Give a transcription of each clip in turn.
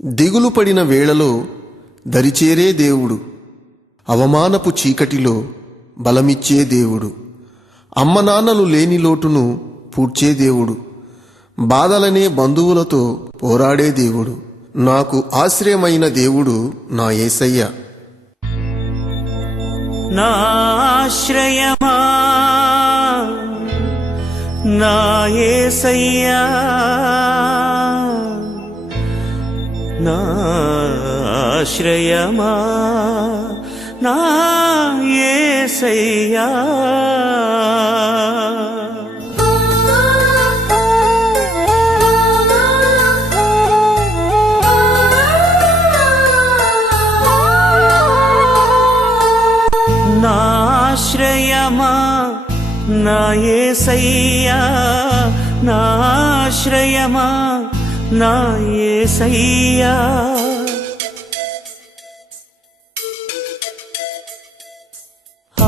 దిగులు పడిన వేళలో దరిచేరే దేవుడు, అవమానపు చీకటిలో బలమిచ్చే దేవుడు, అమ్మ నాన్నలు లేని లోటును పూడ్చే దేవుడు, బాధలనే బంధువులతో పోరాడే దేవుడు, నాకు ఆశ్రయమైన దేవుడు నా యేసయ్య. నా ఆశ్రయమా నా యేసయ్యా, నా ఆశ్రయమా నా యేసయ్యా. నా ఆశ్రయమా నా యేసయ్యా, నా ఆశ్రయమా నా యేసయ్యా.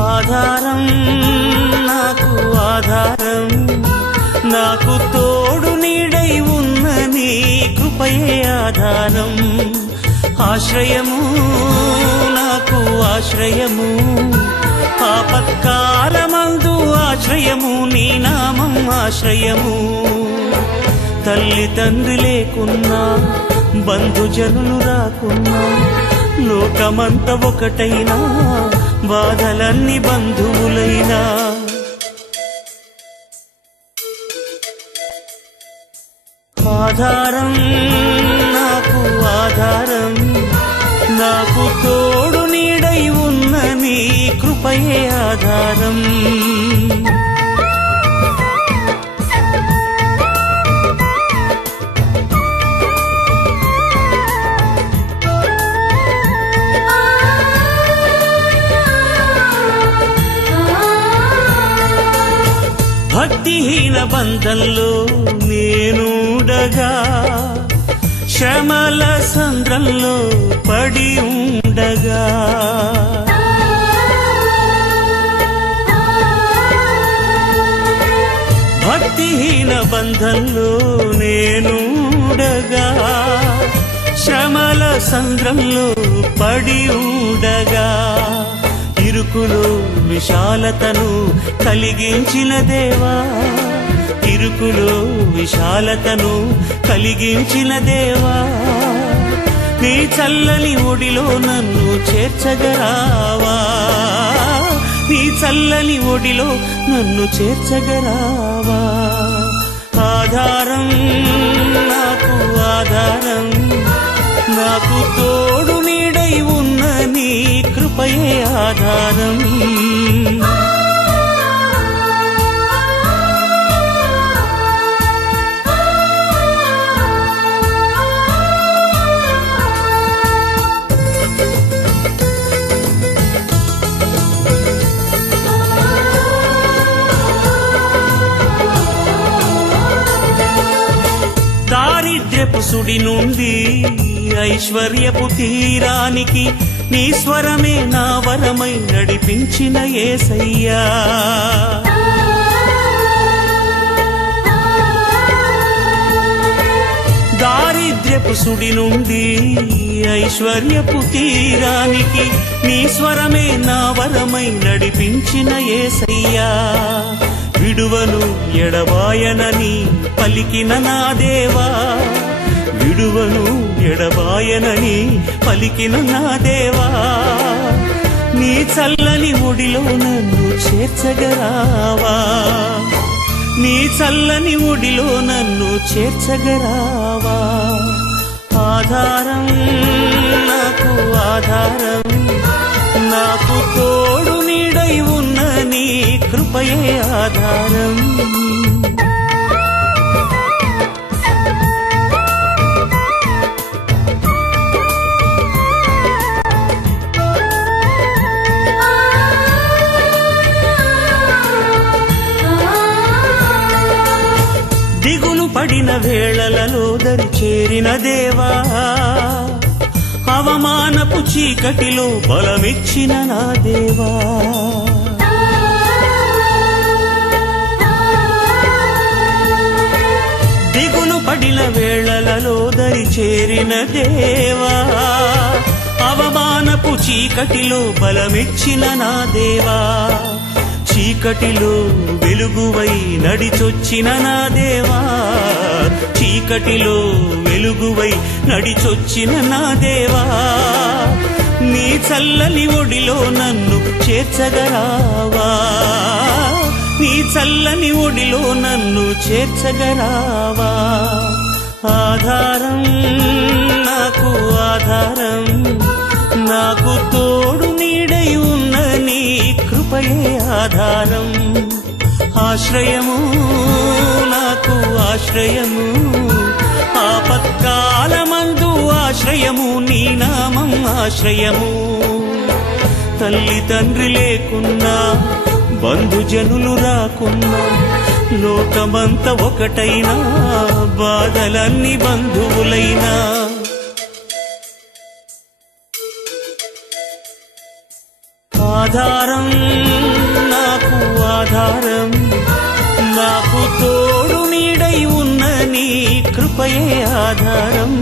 ఆధారం నాకు ఆధారం, నాకు తోడు నీడై ఉన్న నీ కృపయే ఆధారం. ఆశ్రయము నాకు ఆశ్రయము, ఆపత్కాలమందు ఆశ్రయము, నీ నామం ఆశ్రయము. తల్లి తండ్రి లేకున్నా, బంధుజనులు రాకున్నా, లోకమంత ఒకటైనా, బాధలన్నీ బంధువులైనా, ఆధారం నాకు ఆధారం, నాకు తోడు నీడై ఉన్న నీ కృపయే ఆధారం. భక్తిహీన బంధంలో నేనుండగా, శ్రమల సంద్రంలో పడి ఉండగా, భక్తిహీన బంధంలో నేనుండగా, శ్రమల సంద్రంలో పడి ఉండగా, ఇరుకులో విశాలతను కలిగించిన దేవా, ఇరుకులో విశాలతను కలిగించిన దేవా, నీ చల్లని ఒడిలో నన్ను చేర్చగరావా, నీ చల్లని ఒడిలో నన్ను చేర్చగరావా. ఆధారం నాకు ఆధారం, నాకు తోడు నీడై ఉన్న నీ కృపయే ఆధారం. దారిద్ర్యపు సుడి నుండి ఐశ్వర్యపు తీరానికి, నీ స్వరమే నా వరమై నడిపించిన యేసయ్యా. దారిద్ర్యపు సుడి నుండి ఐశ్వర్యపు తీరానికి, నీ స్వరమే నా వరమై నడిపించిన యేసయ్యా. విడువను ఎడబాయనని పలికిన నా దేవా, విడువను ఎడబాయనని పలికిన నా దేవా, నీ చల్లని ఒడిలో నన్ను చేర్చగరావా, నీ చల్లని ఒడిలో నన్ను చేర్చగరావా. ఆధారం నాకు ఆధారం, నాకు తోడు నీడై ఉన్న నీ కృపయే ఆధారం. దిగులు పడిన వేళలలో దరి చేరిన దేవా, అవమానపు చీకటిలో బలమిచ్చిన నా దేవా, దిగులు పడిన వేళలలో దరి చేరిన దేవా అవమానపు చీకటిలో బలమిచ్చిన నా దేవా చీకటిలో వెలుగువై నడిచొచ్చిన నా దేవా చీకటిలో వెలుగువై నడిచొచ్చిన నా దేవా నీ చల్లని ఒడిలో నన్ను చేర్చగరావా నీ చల్లని ఒడిలో నన్ను చేర్చగరావా ఆధారం నాకు ఆధారం నాకు తోడు నీడై ఉన్న నీ కృపయే ఆధారం ఆశ్రయము నాకు ఆశ్రయము ఆపత్కాలమందు ఆశ్రయము నీ నామం ఆశ్రయము తల్లి తండ్రి లేకున్నా బంధుజనులు రాకున్నా లోకమంత ఒకటైనా బాధలన్నీ బంధువులైనా ఆధారం నాకు ఆధారం నాకు తోడు నీడై ఉన్న నీ కృపయే ఆధారం